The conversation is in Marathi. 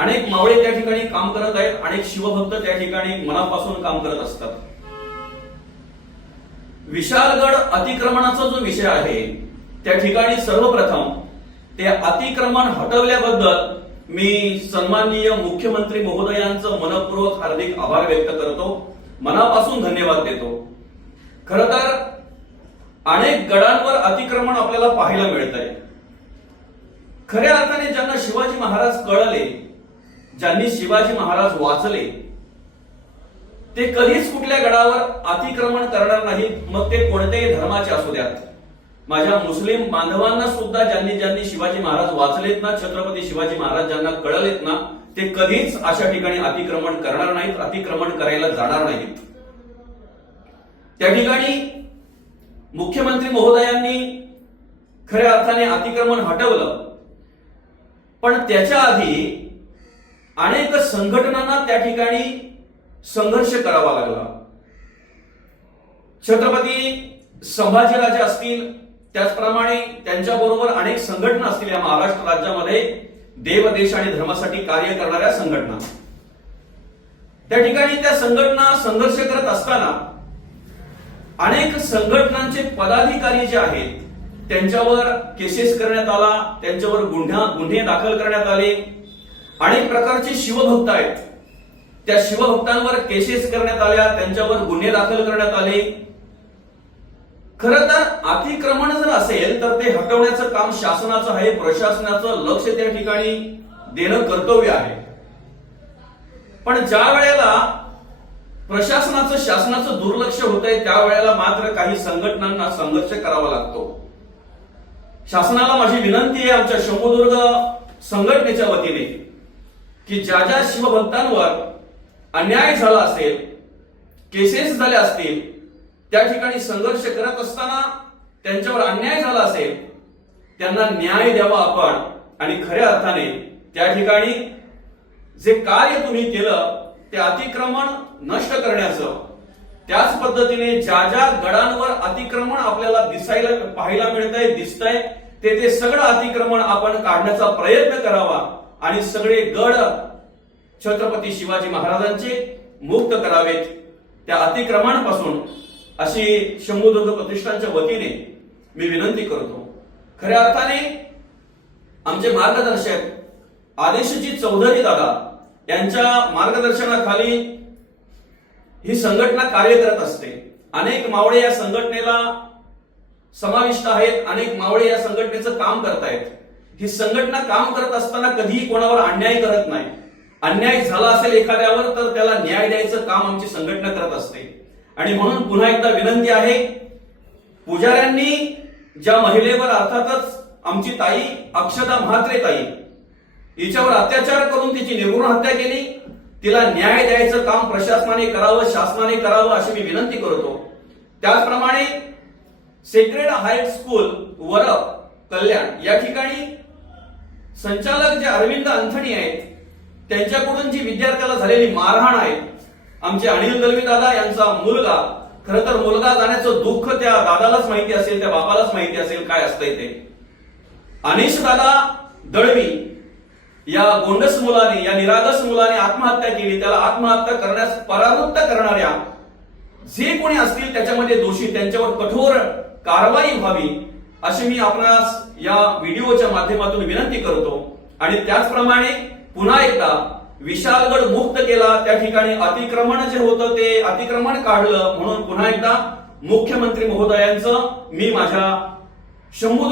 अनेक मावळे त्या ठिकाणी काम करत आहेत, अनेक शिवभक्त त्या ठिकाणी मनापासून काम करत असतात. विशालगड अतिक्रमणाचा जो विषय आहे त्या ठिकाणी सर्वप्रथम ते अतिक्रमण हटवल्याबद्दल मी सन्माननीय मुख्यमंत्री महोदयांचं मनपूर्वक हार्दिक आभार व्यक्त करतो, मनापासून धन्यवाद देतो. खरं तर अनेक गडांवर अतिक्रमण आपल्याला पाहायला मिळत आहे. खऱ्या अर्थाने ज्यांना शिवाजी महाराज कळले, ज्यांनी शिवाजी महाराज वाचले, ते कधीच कुठल्या गडावर अतिक्रमण करणार नाहीत, मग ते कोणत्याही धर्माचे असू द्यात. माझ्या मुस्लिम बांधवांना सुद्धा ज्यांनी ज्यांनी शिवाजी महाराज वाचलेत ना, छत्रपती शिवाजी महाराज ज्यांना कळलेत ना, ते कधीच अशा ठिकाणी अतिक्रमण करणार नाहीत, अतिक्रमण करायला जाणार नाहीत. त्या ठिकाणी मुख्यमंत्री महोदयांनी खऱ्या अर्थाने अतिक्रमण हटवलं, पण त्याच्या आधी अनेक संघटनांना त्या ठिकाणी संघर्ष करावा लागला. छत्रपती संभाजीराजे असतील, त्याचप्रमाणे त्यांच्याबरोबर अनेक संघटना असतील या महाराष्ट्र राज्यामध्ये देव, देश आणि धर्मासाठी कार्य करणाऱ्या संघटना. त्या ठिकाणी त्या संघटना संघर्ष करत असताना अनेक संघटनांचे पदाधिकारी जे आहेत त्यांच्यावर केसेस करण्यात आला, त्यांच्यावर गुन्हे दाखल करण्यात आले. अनेक प्रकारचे शिवभक्त आहेत, त्या शिवभक्तांवर केसेस करण्यात आल्या, त्यांच्यावर गुन्हे दाखल करण्यात आले. खरं तर अतिक्रमण जर असेल तर ते हटवण्याचं काम शासनाचं आहे, प्रशासनाचं लक्ष त्या ठिकाणी देणं कर्तव्य आहे. पण ज्या वेळेला प्रशासनाचं शासनाचं दुर्लक्ष होतंय त्यावेळेला मात्र काही संघटनांना संघर्ष करावा लागतो. शासनाला माझी विनंती आहे आमच्या शंभुदुर्ग संघटनेच्या वतीने की ज्या ज्या शिवभक्तांवर अन्याय झाला असेल, केसेस झाल्या असतील, त्या ठिकाणी संघर्ष करत असताना त्यांच्यावर अन्याय झाला असेल, त्यांना न्याय द्यावा आपण. आणि खऱ्या अर्थाने त्या ठिकाणी जे कार्य तुम्ही केलं ते अतिक्रमण नष्ट करण्याचं, त्याच पद्धतीने ज्या ज्या गडांवर अतिक्रमण आपल्याला पाहायला मिळतंय, दिसतंय, ते सगळं अतिक्रमण आपण काढण्याचा प्रयत्न करावा आणि सगळे गड छत्रपती शिवाजी महाराजांचे मुक्त करावेत त्या अतिक्रमणापासून, अशी शंभुदुर्ग प्रतिष्ठानच्या वतीने मी विनंती करतो. खऱ्या अर्थाने आमचे मार्गदर्शक आदेशजी चौधरी दादा यांच्या मार्गदर्शनाखाली ही संघटना कार्य करत असते. अनेक मावळे या संघटनेला समाविष्ट आहेत, अनेक मावळे या संघटनेचं काम करतायत. ही संघटना काम करत असताना कधीही कोणावर अन्याय करत नाही. अन्याय झाला असेल एखाद्यावर तर त्याला न्याय द्यायचं काम आमची संघटना करत असते. आणि म्हणून पुन्हा एकदा विनंती आहे, पुजाऱ्यांनी ज्या महिलेवर, अर्थातच आमची ताई अक्षता म्हात्रे ताई, हिच्यावर अत्याचार करून तिची निर्घृण हत्या केली, तिला न्याय द्यायचं काम प्रशासनाने करावं, शासनाने करावं अशी मी विनंती करतो. त्याचप्रमाणे सेक्रेड हार्ट स्कूल वरप कल्याण या ठिकाणी संचालक जे अरविंद अंथणी आहेत, त्यांच्याकडून जी विद्यार्थ्याला झालेली मारहाण आहे, आमचे अनिल दळवी दादा यांचा मुलगा, खरं तर मुलगा जाण्याचं दुःख त्या दादालाच माहिती असेल, त्या बापालाच माहिती असेल काय असतंय ते. अनिश दादा दळवी या गोंडस मुलाने, या निरागस मुलाने आत्महत्या केली. त्याला आत्महत्या करण्यास परावृत्त करणाऱ्या जे कोणी असतील त्याच्यामध्ये दोषी, त्यांच्यावर कठोर कारवाई व्हावी अशी मी आपणास या व्हिडिओच्या माध्यमातून विनंती करतो. आणि त्याचप्रमाणे पुन्हा एकदा विशालगड मुक्त केला, त्या ठिकाणी अतिक्रमण जे होतं ते अतिक्रमण काढलं, म्हणून पुन्हा एकदा मुख्यमंत्री महोदयांचं मी माझ्या शंभू